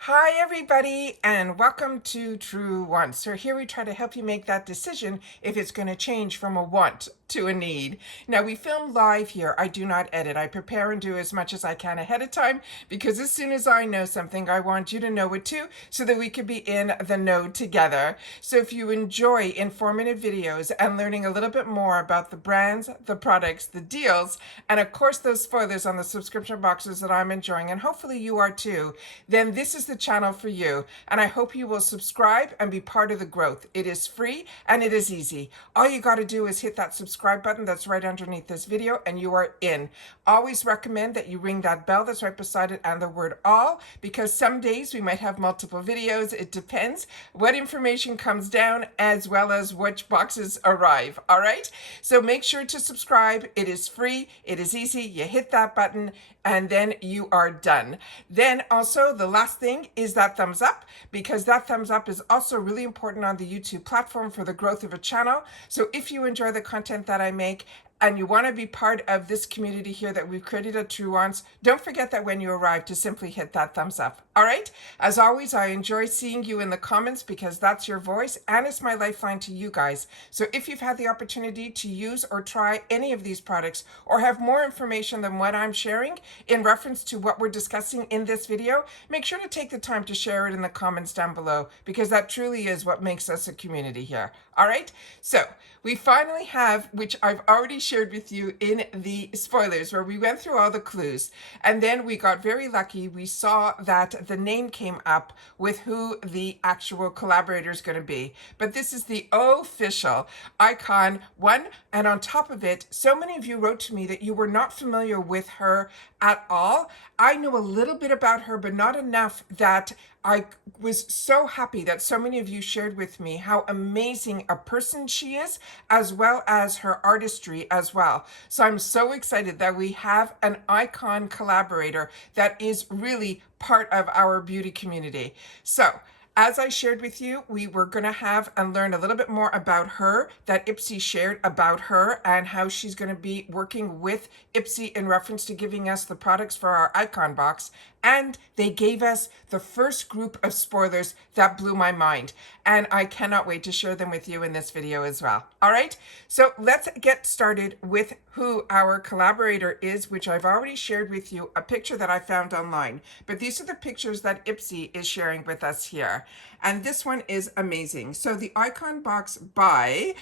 Hi everybody and welcome to Truewants. So here we try to help you make that decision if it's going to change from a want to a need. Now we film live here. I do not edit. I prepare and do as much as I can ahead of time because as soon as I know something, I want you to know it too so that we can be in the know together. So if you enjoy informative videos and learning a little bit more about the brands, the products, the deals, and of course those spoilers on the subscription boxes that I'm enjoying, and hopefully you are too, then this is the channel for you, and I hope you will subscribe and be part of the growth. It is free and it is easy. All you got to do is hit that subscribe button that's right underneath this video and you are in. Always recommend that you ring that bell that's right beside it and the word all, because some days we might have multiple videos. It depends what information comes down as well as which boxes arrive. All right, so make sure to subscribe. It is free, it is easy. You hit that button and then you are done. Then also the last thing is that thumbs up, because that thumbs up is also really important on the YouTube platform for the growth of a channel. So if you enjoy the content that I make and you want to be part of this community here that we've created at Truewants, don't forget that when you arrive to simply hit that thumbs up. All right? As always, I enjoy seeing you in the comments because that's your voice and it's my lifeline to you guys. So if you've had the opportunity to use or try any of these products or have more information than what I'm sharing in reference to what we're discussing in this video, make sure to take the time to share it in the comments down below, because that truly is what makes us a community here. All right? So we finally have, which I've already shared with you in the spoilers, where we went through all the clues, and then we got very lucky. We saw that the name came up with who the actual collaborator is going to be. But this is the official icon one, and on top of it, so many of you wrote to me that you were not familiar with her at all. I know a little bit about her, but not enough that I was so happy that so many of you shared with me how amazing a person she is, as well as her artistry as well. So I'm so excited that we have an icon collaborator that is really part of our beauty community. So as I shared with you, we were going to have and learn a little bit more about her, that IPSY shared about her and how she's going to be working with IPSY in reference to giving us the products for our icon box. And they gave us the first group of spoilers that blew my mind. And I cannot wait to share them with you in this video as well. All right, so let's get started with who our collaborator is, which I've already shared with you a picture that I found online. But these are the pictures that IPSY is sharing with us here. And this one is amazing. So the icon box by,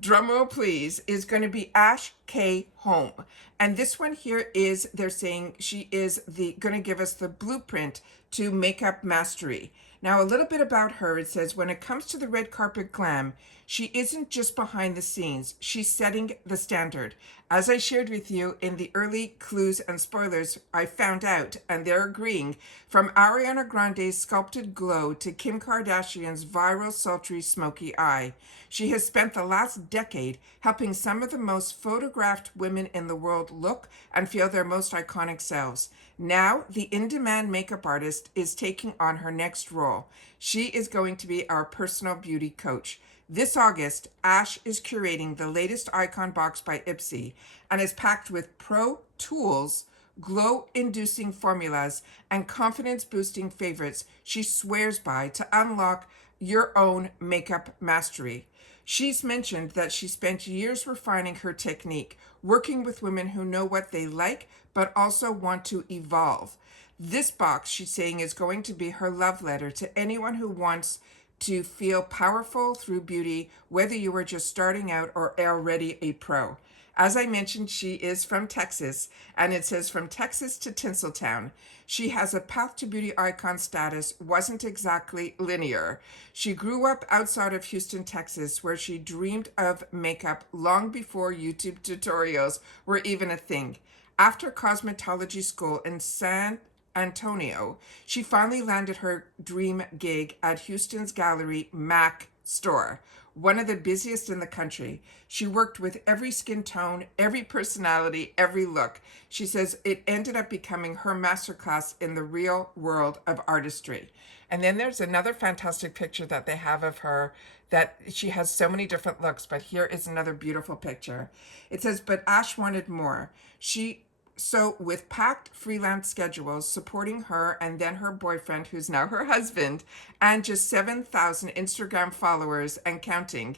drumroll please, is going to be Ash K. Home. And this one here is, they're saying she is going to give us the blueprint to makeup mastery. Now, a little bit about her. It says, when it comes to the red carpet glam, she isn't just behind the scenes. She's setting the standard. As I shared with you in the early clues and spoilers, I found out, and they're agreeing, from Ariana Grande's sculpted glow to Kim Kardashian's viral sultry smoky eye. She has spent the last decade helping some of the most photographed women in the world look and feel their most iconic selves. Now, the in-demand makeup artist is taking on her next role. She is going to be our personal beauty coach. This August, Ash is curating the latest icon box by IPSY and is packed with pro tools, glow-inducing formulas, and confidence-boosting favorites she swears by to unlock your own makeup mastery. She's mentioned that she spent years refining her technique, working with women who know what they like, but also want to evolve. This box, she's saying, is going to be her love letter to anyone who wants to feel powerful through beauty, whether you are just starting out or already a pro. As I mentioned, she is from Texas, and it says from Texas to Tinseltown. She has a path to beauty icon status, wasn't exactly linear. She grew up outside of Houston, Texas, where she dreamed of makeup long before YouTube tutorials were even a thing. After cosmetology school in San Antonio, she finally landed her dream gig at Houston's Gallery Mac store, one of the busiest in the country. She worked with every skin tone, every personality, every look. She says it ended up becoming her masterclass in the real world of artistry. And then there's another fantastic picture that they have of her, that she has so many different looks, but here is another beautiful picture. It says, but Ash wanted more. She So, with packed freelance schedules supporting her and then her boyfriend, who's now her husband, and just 7,000 Instagram followers and counting,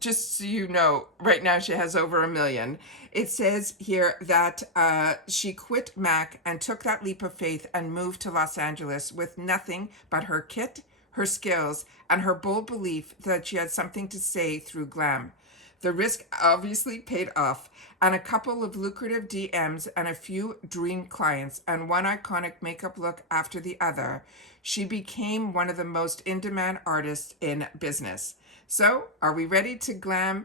just so you know, right now she has over 1 million. It says here that she quit Mac and took that leap of faith and moved to Los Angeles with nothing but her kit, her skills, and her bold belief that she had something to say through glam. The risk obviously paid off, and a couple of lucrative DMs and a few dream clients and one iconic makeup look after the other, she became one of the most in-demand artists in business. So, are we ready to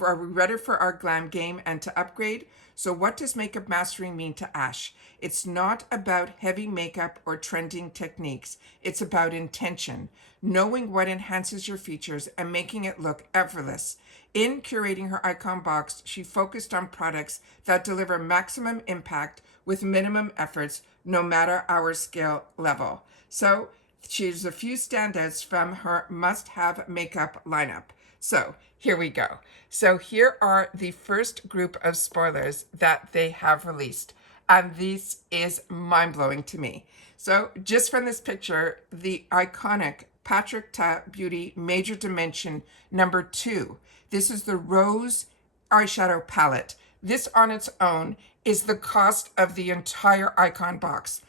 are we ready for our glam game and to upgrade? So what does makeup mastering mean to Ash? It's not about heavy makeup or trending techniques. It's about intention, knowing what enhances your features and making it look effortless. In curating her icon box, she focused on products that deliver maximum impact with minimum efforts, no matter our skill level. So she's a few standouts from her must-have makeup lineup. So here we go. So here are the first group of spoilers that they have released. And this is mind-blowing to me. So just from this picture, the iconic Patrick Ta Beauty Major Dimension number 2. This is the Rose eyeshadow palette. This on its own is the cost of the entire icon box.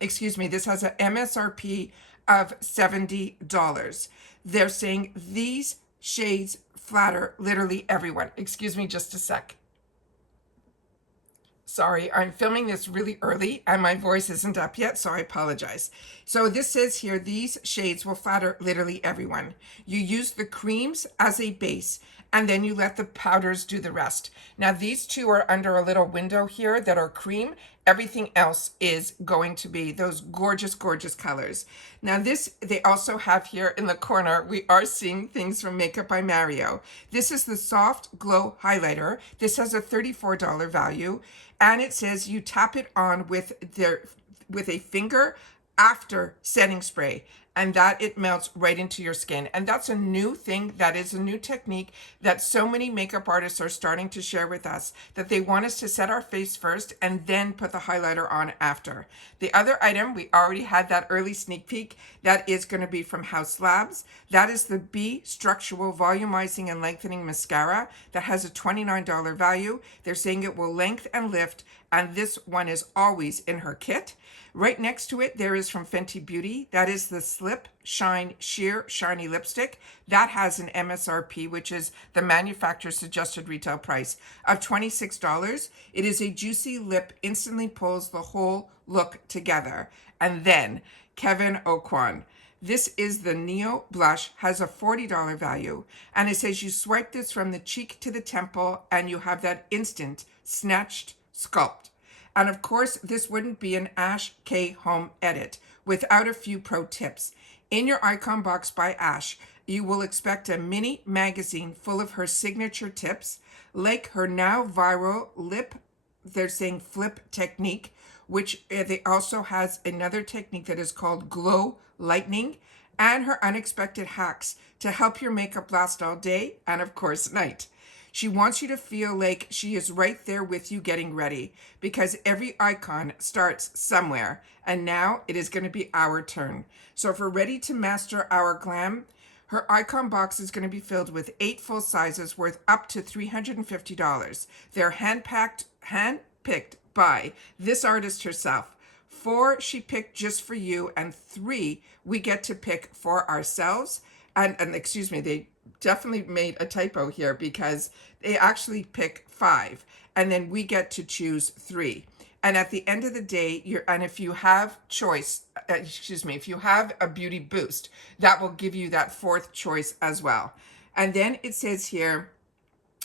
Excuse me, this has an MSRP of $70. They're saying these shades flatter literally everyone. Excuse me just a sec. Sorry, I'm filming this really early and my voice isn't up yet, so I apologize. So this says here, these shades will flatter literally everyone. You use the creams as a base and then you let the powders do the rest. Now these two are under a little window here that are cream. Everything else is going to be those gorgeous, gorgeous colors. Now this, they also have here in the corner, we are seeing things from Makeup by Mario. This is the Soft Glow Highlighter. This has a $34 value. And it says you tap it on with a finger after setting spray, and that it melts right into your skin. And that's a new thing. That is a new technique that so many makeup artists are starting to share with us, that they want us to set our face first and then put the highlighter on after. The other item, we already had that early sneak peek. That is going to be from House Labs. That is the B Structural Volumizing and Lengthening Mascara. That has a $29 value. They're saying it will lengthen and lift, and this one is always in her kit. Right next to it, there is from Fenty Beauty. That is the Slip Shine Sheer Shiny Lipstick. That has an MSRP, which is the manufacturer's suggested retail price, of $26. It is a juicy lip, instantly pulls the whole look together. And then Kevyn Aucoin. This is the Neo Blush, has a $40 value. And it says you swipe this from the cheek to the temple and you have that instant snatched sculpt. And of course, this wouldn't be an Ash K home edit without a few pro tips. In your icon box by Ash, you will expect a mini magazine full of her signature tips, like her now viral lip, they're saying flip technique, which they also has another technique that is called Glow Lightning, and her unexpected hacks to help your makeup last all day and of course night. She wants you to feel like she is right there with you getting ready, because every icon starts somewhere, and now it is going to be our turn. So if we're ready to master our glam, her icon box is going to be filled with 8 full sizes worth up to $350. They're hand-picked by this artist herself. 4 she picked just for you, and 3 we get to pick for ourselves. And excuse me, they definitely made a typo here, because they actually pick 5 and then we get to choose 3. And at the end of the day, if you have if you have a beauty boost, that will give you that 4th choice as well. And then it says here,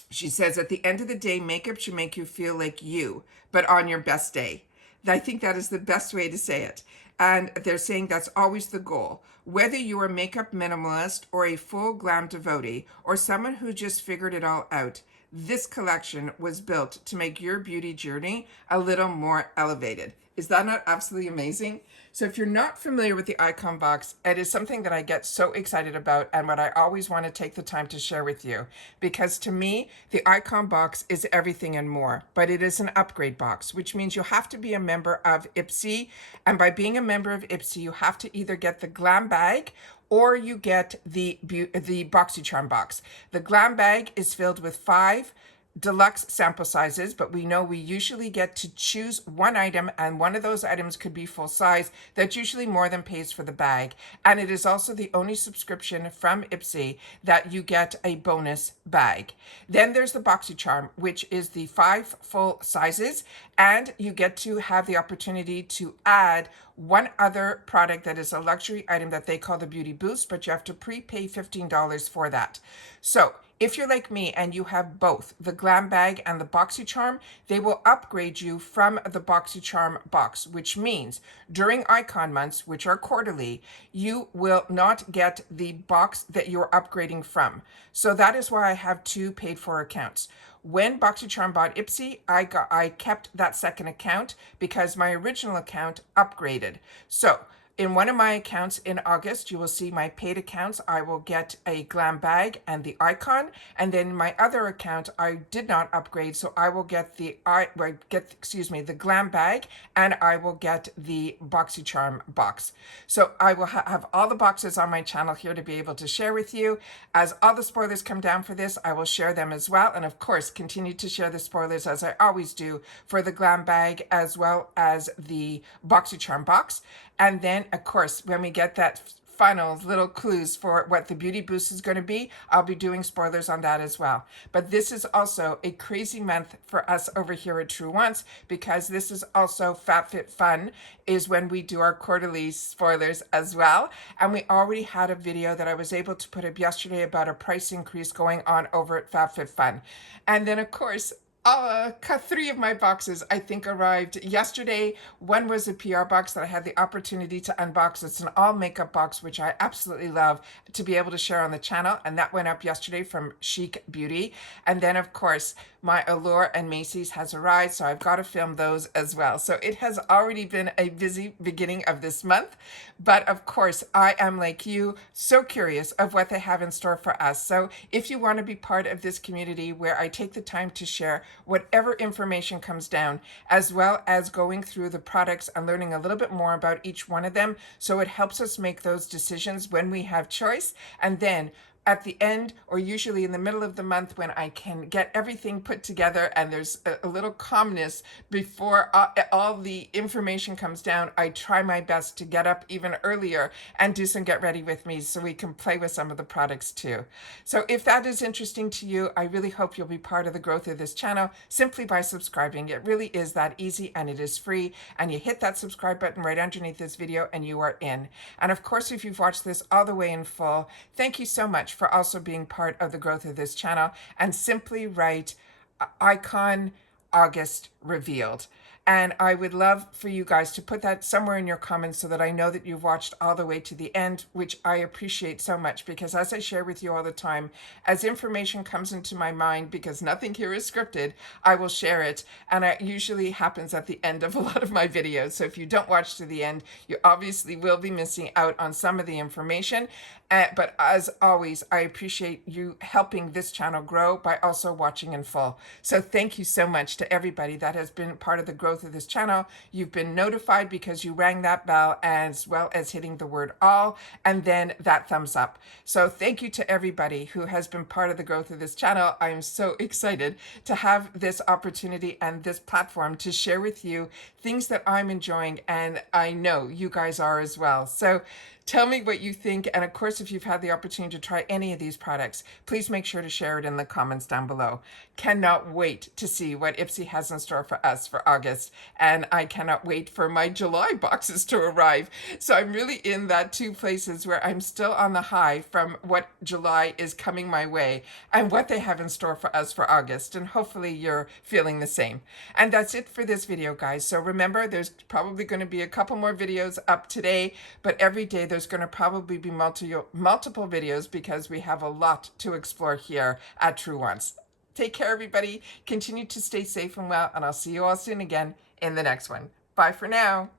she says, at the end of the day, makeup should make you feel like you, but on your best day. I think that is the best way to say it. And they're saying that's always the goal. Whether you're a makeup minimalist or a full glam devotee or someone who just figured it all out, this collection was built to make your beauty journey a little more elevated. Is that not absolutely amazing? So if you're not familiar with the icon box, it is something that I get so excited about and what I always want to take the time to share with you. Because to me, the icon box is everything and more, but it is an upgrade box, which means you have to be a member of IPSY. And by being a member of IPSY, you have to either get the glam bag or you get the BoxyCharm box. The glam bag is filled with 5 deluxe sample sizes, but we know we usually get to choose one item, and one of those items could be full size. That's usually more than pays for the bag. And it is also the only subscription from IPSY that you get a bonus bag. Then there's the BoxyCharm, which is the 5 full sizes, and you get to have the opportunity to add one other product that is a luxury item that they call the Beauty Boost, but you have to prepay $15 for that. So if you're like me and you have both the glam bag and the BoxyCharm, they will upgrade you from the BoxyCharm box, which means during icon months, which are quarterly, you will not get the box that you're upgrading from. So that is why I have 2 paid for accounts. When BoxyCharm bought IPSY, I kept that second account because my original account upgraded. So in one of my accounts in August, you will see my paid accounts. I will get a glam bag and the icon. And then my other account, I did not upgrade, so I will get the glam bag, and I will get the BoxyCharm box. So I will have all the boxes on my channel here to be able to share with you. As all the spoilers come down for this, I will share them as well. And of course, continue to share the spoilers as I always do for the glam bag as well as the BoxyCharm box. And then, of course, when we get that final little clues for what the Beauty Boost is going to be, I'll be doing spoilers on that as well. But this is also a crazy month for us over here at Truewants, because this is also FabFitFun is when we do our quarterly spoilers as well. And we already had a video that I was able to put up yesterday about a price increase going on over at FabFitFun. And then, of course, 3 of my boxes, I think, arrived yesterday. One was a PR box that I had the opportunity to unbox. It's an all makeup box, which I absolutely love to be able to share on the channel. And that went up yesterday from Chic Beauty. And then, of course, my Allure and Macy's has arrived, so I've got to film those as well. So it has already been a busy beginning of this month. But of course, I am like you, so curious of what they have in store for us. So if you want to be part of this community where I take the time to share whatever information comes down, as well as going through the products and learning a little bit more about each one of them, so it helps us make those decisions when we have choice. And then at the end, or usually in the middle of the month, when I can get everything put together and there's a little calmness before all the information comes down, I try my best to get up even earlier and do some get ready with me so we can play with some of the products too. So if that is interesting to you, I really hope you'll be part of the growth of this channel simply by subscribing. It really is that easy, and it is free, and you hit that subscribe button right underneath this video and you are in. And of course, if you've watched this all the way in full, thank you so much for also being part of the growth of this channel, and simply write icon August revealed. And I would love for you guys to put that somewhere in your comments so that I know that you've watched all the way to the end, which I appreciate so much, because as I share with you all the time, as information comes into my mind, because nothing here is scripted, I will share it. And it usually happens at the end of a lot of my videos. So if you don't watch to the end, you obviously will be missing out on some of the information. But as always, I appreciate you helping this channel grow by also watching in full. So thank you so much to everybody that has been part of the growth of this channel. You've been notified because you rang that bell, as well as hitting the word all and then that thumbs up. So thank you to everybody who has been part of the growth of this channel. I am so excited to have this opportunity and this platform to share with you things that I'm enjoying, and I know you guys are as well. So tell me what you think, and of course, if you've had the opportunity to try any of these products, please make sure to share it in the comments down below. Cannot wait to see what IPSY has in store for us for August, and I cannot wait for my July boxes to arrive. So I'm really in that 2 places where I'm still on the high from what July is coming my way and what they have in store for us for August, and hopefully you're feeling the same. And that's it for this video, guys. So remember, there's probably going to be a couple more videos up today, but every day there's going to probably be multiple videos, because we have a lot to explore here at Truewants. Take care, everybody. Continue to stay safe and well, and I'll see you all soon again in the next one. Bye for now.